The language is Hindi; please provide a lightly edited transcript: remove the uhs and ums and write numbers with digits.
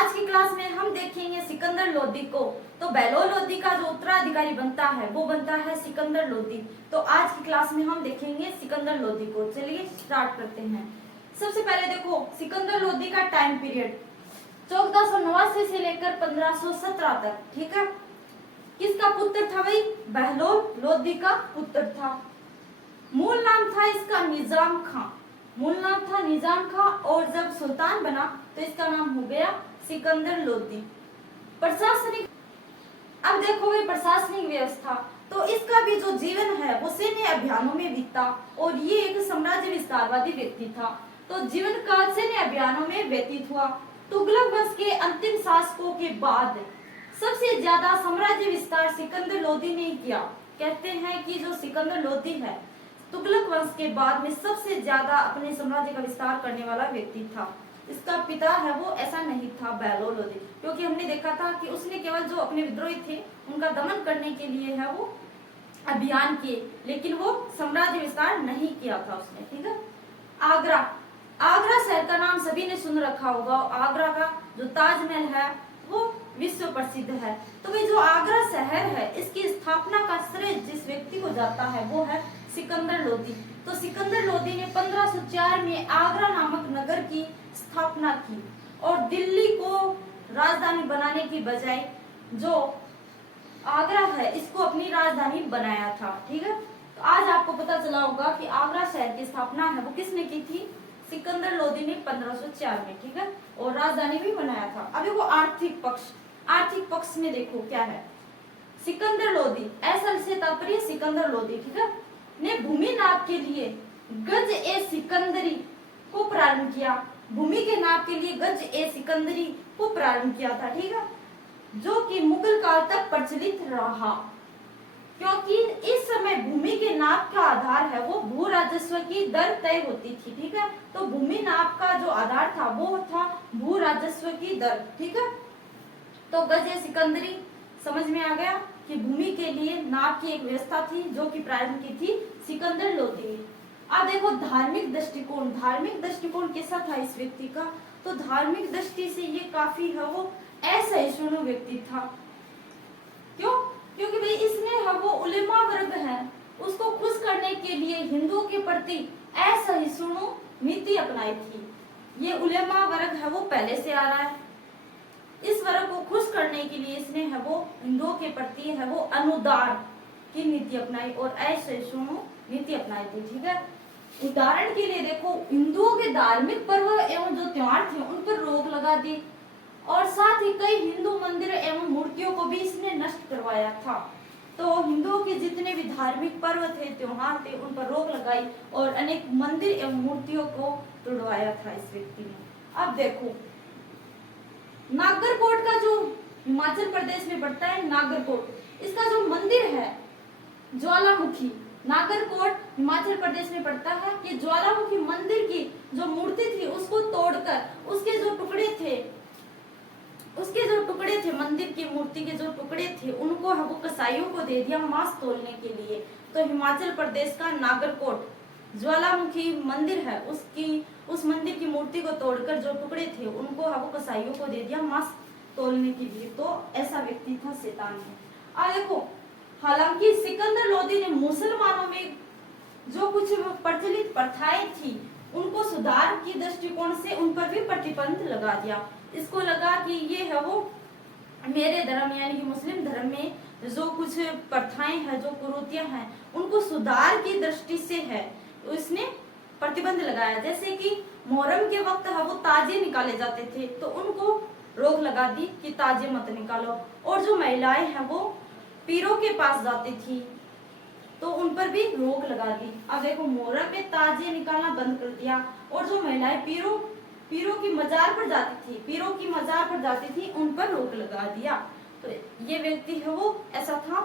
आज की क्लास में हम देखेंगे सिकंदर लोदी को। तो बहलोल लोदी का जो उत्तराधिकारी बनता है वो बनता है सिकंदर लोदी। तो आज की क्लास में हम देखेंगे सिकंदर लोदी को। चलिए स्टार्ट करते हैं। सबसे पहले देखो सिकंदर लोदी का टाइम पीरियड 1489 से लेकर 1517 तक। ठीक है, किसका पुत्र था भाई? बहलोल लोदी का पुत्र था। मूल नाम था इसका निजाम खां। मूल नाम था निजाम खां और जब सुल्तान बना तो इसका नाम हो गया सिकंदर लोदी। प्रशासनिक, अब देखो भाई प्रशासनिक व्यवस्था, तो इसका भी जो जीवन है वो सैन्य अभियानों में बीता और ये एक साम्राज्य विस्तारवादी व्यक्ति था। तो जीवन काल सैन्य अभियानों में व्यतीत हुआ। तुगलक वंश के अंतिम शासकों के बाद सबसे ज्यादा साम्राज्य विस्तार सिकंदर लोदी ने किया। कहते हैं कि जो सिकंदर लोदी है तुगलक वंश के बाद में सबसे ज्यादा अपने साम्राज्य का विस्तार करने वाला व्यक्ति था। इसका पिता है वो ऐसा नहीं था बहलोल लोदी, क्योंकि हमने देखा था कि उसने केवल जो अपने विद्रोही थे उनका दमन करने के लिए है वो अभियान किए, लेकिन वो साम्राज्य विस्तार नहीं किया था उसने। ठीक है, आगरा, आगरा शहर का नाम सभी ने सुन रखा होगा। आगरा का जो ताजमहल है वो विश्व प्रसिद्ध है। तो भाई जो आगरा शहर है इसकी स्थापना का श्रेय जिस व्यक्ति को जाता है वो है सिकंदर लोदी। तो सिकंदर लोदी ने 1504 में आगरा नामक नगर की स्थापना की और दिल्ली को राजधानी बनाने की बजाय जो आगरा है इसको अपनी राजधानी बनाया था। ठीक है, तो आज आपको पता चला होगा कि आगरा शहर की स्थापना है वो किसने की थी? सिकंदर लोदी ने 1504 में। ठीक है, और राजधानी भी बनाया था। अभी वो आर्थिक पक्ष, आर्थिक पक्ष में देखो क्या है। सिकंदर लोदी, ऐसा से तात्पर्य सिकंदर लोदी, ठीक है, ने भूमि नाप के लिए गज ए सिकंदरी को प्रारंभ किया। भूमि के नाप के लिए गज ए सिकंदरी को प्रारंभ किया था। ठीक है, जो कि मुगल काल तक प्रचलित रहा, क्योंकि इस समय भूमि के नाप का आधार है वो भू राजस्व की दर तय होती थी। ठीक है, तो भूमि नाप का जो आधार था वो था भू राजस्व की दर। ठीक है, तो गज ए सिकंदरी समझ में आ गया कि भूमि के लिए नाप की एक व्यवस्था थी जो कि प्रारंभ की थी सिकंदर लोदी ने। अब देखो धार्मिक दृष्टिकोण, धार्मिक दृष्टिकोण कैसा था इस व्यक्ति का? तो धार्मिक दृष्टि से ये काफी है वो असहिष्णु व्यक्ति था। क्यों? क्योंकि भाई इसने है वो उलेमा वर्ग है उसको खुश करने के लिए हिंदुओं के प्रति असहिष्णु नीति अपनाई थी। ये उलेमा वर्ग है वो पहले से आ रहा है। इस वर्ग को खुश करने के लिए इसने है वो हिंदुओं के प्रति है वो अनुदार की नीति अपनाई और असहिष्णु नीति अपनाई थी। ठीक है, उदाहरण के लिए देखो हिंदुओं के धार्मिक पर्व एवं जो त्योहार थे उन पर रोक लगा दी और साथ ही कई हिंदू मंदिर एवं मूर्तियों को भी इसने नष्ट करवाया था। तो हिंदुओं के जितने भी धार्मिक पर्व थे त्योहार थे उन पर रोक लगाई और अनेक मंदिर एवं मूर्तियों को तोड़वाया था इस व्यक्ति ने। अब देखो नागरकोट का जो हिमाचल प्रदेश में पड़ता है, नागरकोट, इसका जो मंदिर है ज्वालामुखी, नागरकोट हिमाचल प्रदेश में पड़ता है। कि ज्वालामुखी मंदिर की जो मूर्ति थी उसको तोड़कर उसके जो टुकड़े थे मंदिर की मूर्ति के जो टुकड़े थे उनको वो कसाईयों को दे दिया मांस तोलने के लिए। तो हिमाचल प्रदेश का नागरकोट ज्वालामुखी मंदिर है उस मंदिर की मूर्ति को तोड़कर जो टुकड़े थे उनको वो कसाईयों को दे दिया मांस तोलने के लिए। तो ऐसा व्यक्ति था शैतान है। देखो हालांकि सिकंदर लोदी ने मुसलमानों में जो कुछ प्रचलित प्रथाएं थी उनको सुधार की दृष्टिकोण से उन पर भी प्रतिबंध लगा दिया। इसको लगा कि ये है वो मेरे धर्म यानी कि मुस्लिम धर्म में जो कुछ प्रथाएं हैं जो कुरीतियां हैं उनको सुधार की दृष्टि से है तो इसने प्रतिबंध लगाया। जैसे कि मोहर्रम के वक्त है वो ताजे निकाले जाते थे तो उनको रोक लगा दी कि ताजे मत निकालो। और जो महिलाएं हैं वो पीरों के पास जाती थी तो उन पर भी रोक लगा दी। अब देखो मोहर्रम में ताजे निकालना बंद कर दिया और जो महिलाएं पीरों की मजार पर जाती थी उन पर रोक लगा दिया। तो ये व्यक्ति है वो ऐसा था